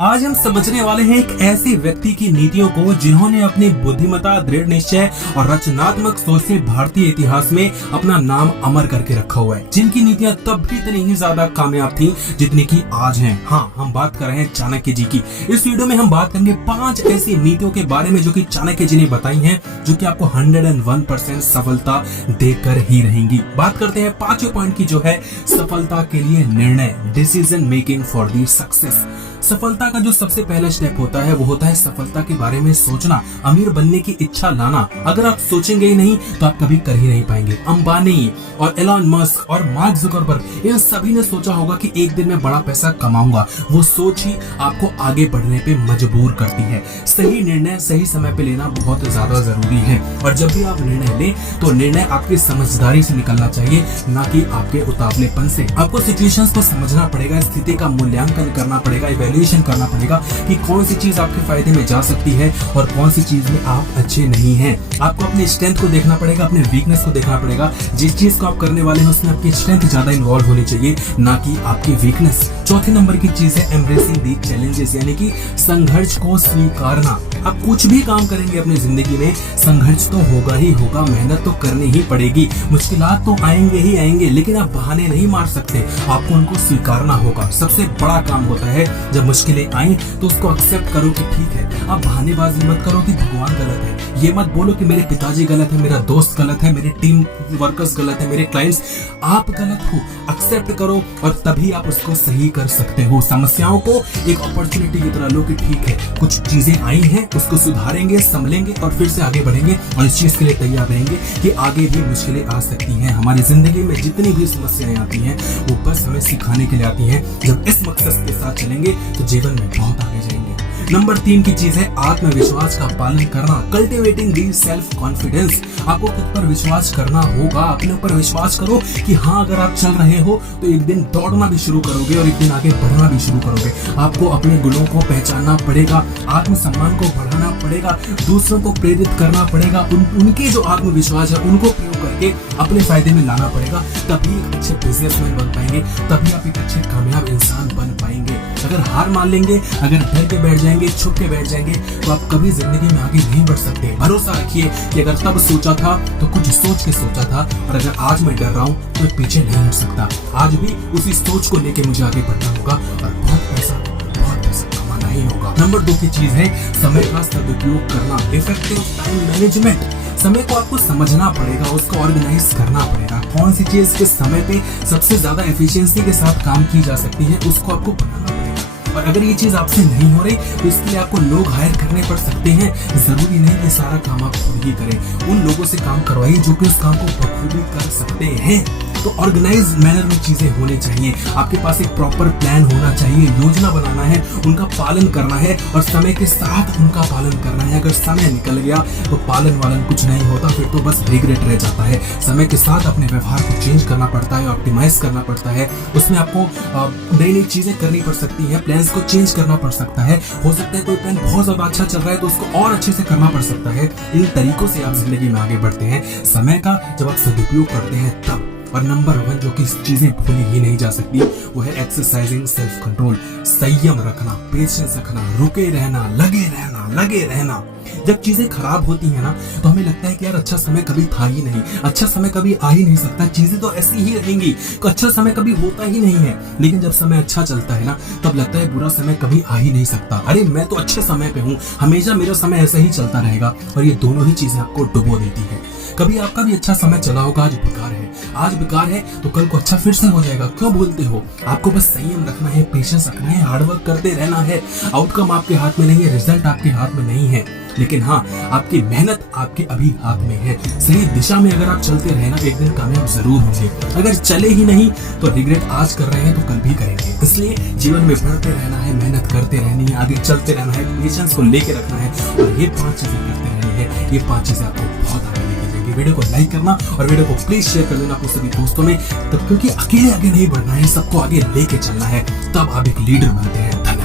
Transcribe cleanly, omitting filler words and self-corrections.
आज हम समझने वाले हैं एक ऐसे व्यक्ति की नीतियों को जिन्होंने अपनी बुद्धिमत्ता, दृढ़ निश्चय और रचनात्मक सोच से भारतीय इतिहास में अपना नाम अमर करके रखा हुआ है, जिनकी नीतियां तब भी इतनी ही ज्यादा कामयाब थी जितनी की आज हैं। हाँ, हम बात कर रहे हैं चाणक्य जी की। इस वीडियो में हम बात करेंगे 5 ऐसी नीतियों के बारे में जो कि चाणक्य जी ने बताई हैं, जो कि आपको 101% सफलता देकर ही रहेंगी। बात करते हैं 5वें पॉइंट की, जो है सफलता के लिए निर्णय, decision making for the success. सफलता का जो सबसे पहला स्टेप होता है वो होता है सफलता के बारे में सोचना, अमीर बनने की इच्छा लाना। अगर आप सोचेंगे ही नहीं तो आप कभी कर ही नहीं पाएंगे। अंबानी और एलन मस्क और मार्क जुकरबर्ग, इन सभी ने सोचा होगा कि एक दिन में बड़ा पैसा कमाऊंगा। वो सोच ही आपको आगे बढ़ने पे मजबूर करती है। सही निर्णय सही समय पे लेना बहुत ज्यादा जरूरी है, और जब भी आप निर्णय लें तो निर्णय आपकी समझदारी से निकलना चाहिए, ना कि आपके उतावलेपन से। आपको सिचुएशंस को समझना पड़ेगा, स्थिति का मूल्यांकन करना पड़ेगा, इवैल्यूएशन करना पड़ेगा कि कौन सी चीज आपके फायदे में जा सकती है और कौन सी चीज में आप अच्छे नहीं हैं। आपको अपनी स्ट्रेंथ को देखना पड़ेगा, अपने वीकनेस को देखना पड़ेगा। जिस चीज को आप करने वाले हैं उसमें आपकी स्ट्रेंथ ज्यादा इन्वॉल्व होनी चाहिए, ना कि आपकी वीकनेस। चौथे नंबर की चीज है एम्ब्रेसिंग दी चैलेंजेस, यानी कि संघर्ष को स्वीकारना। आप कुछ भी काम करेंगे अपनी जिंदगी में, संघर्ष तो होगा ही होगा, मेहनत तो करनी ही पड़ेगी, मुश्किलात तो आएंगे ही आएंगे, लेकिन आप बहाने नहीं मार सकते, आपको उनको स्वीकारना होगा। सबसे बड़ा काम होता है जब मुश्किलें आए तो उसको एक्सेप्ट करो कि ठीक है। आप बहानेबाजी मत करो कि भगवान गलत है, ये मत बोलो कि मेरे पिताजी गलत है, मेरा दोस्त गलत है, मेरे टीम वर्कर्स गलत है, मेरे क्लाइंट्स। आप गलत हो, एक्सेप्ट करो, और तभी आप उसको सही कर सकते हो। समस्याओं को एक अपॉर्चुनिटी की तरह लो कि ठीक है, कुछ चीजें आई हैं, उसको सुधारेंगे, संभलेंगे और फिर से आगे बढ़ेंगे, और इस चीज के लिए तैयार रहेंगे कि आगे भी मुश्किलें आ सकती हैं। हमारी जिंदगी में जितनी भी समस्याएं आती हैं वो बस हमें सिखाने के लिए आती हैं। जब इस मकसद के साथ चलेंगे तो जीवन में बहुत आगे जाएंगे। नंबर 3 की चीज है आत्मविश्वास का पालन करना, कल्टिवेटिंग दी सेल्फ कॉन्फिडेंस। आपको खुद पर विश्वास करना होगा, अपने ऊपर विश्वास करो कि हाँ, अगर आप चल रहे हो तो एक दिन दौड़ना भी शुरू करोगे और एक दिन आगे बढ़ना भी शुरू करोगे। आपको अपने गुणों को पहचानना पड़ेगा, आत्मसम्मान को बढ़ाना पड़ेगा, दूसरों को प्रेरित करना पड़ेगा, उनके जो आत्मविश्वास है उनको प्रयोग करके अपने फायदे में लाना पड़ेगा। तभी एक अच्छे बिजनेसमैन बन पाएंगे, तभी आप एक अच्छे कामयाब इंसान बन पाएंगे। अगर हार मान लेंगे, अगर डर के बैठ जाएंगे, छुप के बैठ जाएंगे, तो आप कभी जिंदगी में आगे नहीं बढ़ सकते। भरोसा रखिए कि अगर तब सोचा था तो कुछ सोच के सोचा था, और अगर आज मैं डर रहा हूँ तो मैं पीछे नहीं हट सकता। आज भी उसी सोच को लेके मुझे आगे बढ़ना होगा और बहुत पैसा कमाना ही होगा। नंबर 2 की चीज है समय का सदुपयोग करना, इफेक्टिव टाइम मैनेजमेंट। समय को आपको समझना पड़ेगा, उसको ऑर्गेनाइज करना पड़ेगा। कौन सी चीज किस समय पे सबसे ज्यादा एफिशिएंसी के साथ काम की जा सकती है, उसको आपको बनाना पड़ेगा। और अगर ये चीज आपसे नहीं हो रही तो इसके लिए आपको लोग हायर करने पड़ सकते हैं। जरूरी नहीं कि सारा काम आप खुद ही करें, उन लोगों से काम करवाइए जो कि उस काम को बखूबी कर सकते हैं। तो ऑर्गेनाइज मैनर में चीजें होनी चाहिए, आपके पास एक प्रॉपर प्लान होना चाहिए, योजना बनाना है, उनका पालन करना है और समय के साथ उनका पालन करना है। अगर समय निकल गया तो पालन वालन कुछ नहीं होता, फिर तो बस रिग्रेट रह जाता है। समय के साथ अपने व्यवहार को चेंज करना पड़ता है, ऑप्टिमाइज करना पड़ता है, उसमें आपको नई नई चीजें करनी पड़ सकती है, प्लान्स को चेंज करना पड़ सकता है। हो सकता है कोई प्लान बहुत ज्यादा अच्छा चल रहा है तो उसको और अच्छे से करना पड़ सकता है। इन तरीकों से आप जिंदगी में आगे बढ़ते हैं, समय का जब आप सदुपयोग करते हैं तब। और नंबर 1 जो कि चीजें भूली ही नहीं जा सकती वो है एक्सरसाइजिंग सेल्फ कंट्रोल, संयम रखना, पेशेंस रखना, रुके रहना, लगे रहना। जब चीजें खराब होती है ना तो हमें लगता है कि यार अच्छा समय कभी था ही नहीं, अच्छा समय कभी आ ही नहीं सकता, चीजें तो ऐसी ही रहेंगी, तो अच्छा समय कभी होता ही नहीं है। लेकिन जब समय अच्छा चलता है ना तब लगता है बुरा समय कभी आ ही नहीं सकता। अरे मैं तो अच्छे समय पे हूँ, हमेशा मेरा समय ऐसा ही चलता रहेगा। और ये दोनों ही चीजें आपको डुबो देती है। कभी आपका भी अच्छा समय चला होगा, आज बेकार है, आज बेकार है तो कल को अच्छा फिर से हो जाएगा। क्यों बोलते हो? आपको बस संयम रखना है, पेशेंस रखना है, हार्डवर्क करते रहना है। आउटकम आपके हाथ में नहीं है, रिजल्ट आपके हाथ में नहीं है, लेकिन हाँ, आपकी मेहनत आपके अभी हाथ में है। सही दिशा में अगर आप चलते रहे ना एक दिन कामयाब जरूर होंगे। अगर चले ही नहीं तो रिग्रेट आज कर रहे हैं तो कल भी करेंगे। इसलिए जीवन में बढ़ते रहना है, मेहनत करते रहनी है, आगे चलते रहना है, पेशेंस को लेके रखना है, और ये 5 चीजें करते रहनी है। ये 5 चीजें आपको बहुत आगे लेके जाएंगी। वीडियो को लाइक करना और वीडियो को प्लीज शेयर कर देना अपने सभी दोस्तों में, तब क्योंकि अकेले आगे नहीं बढ़ना है, सबको आगे लेके चलना है, तब आप एक लीडर बनते हैं। धन्यवाद।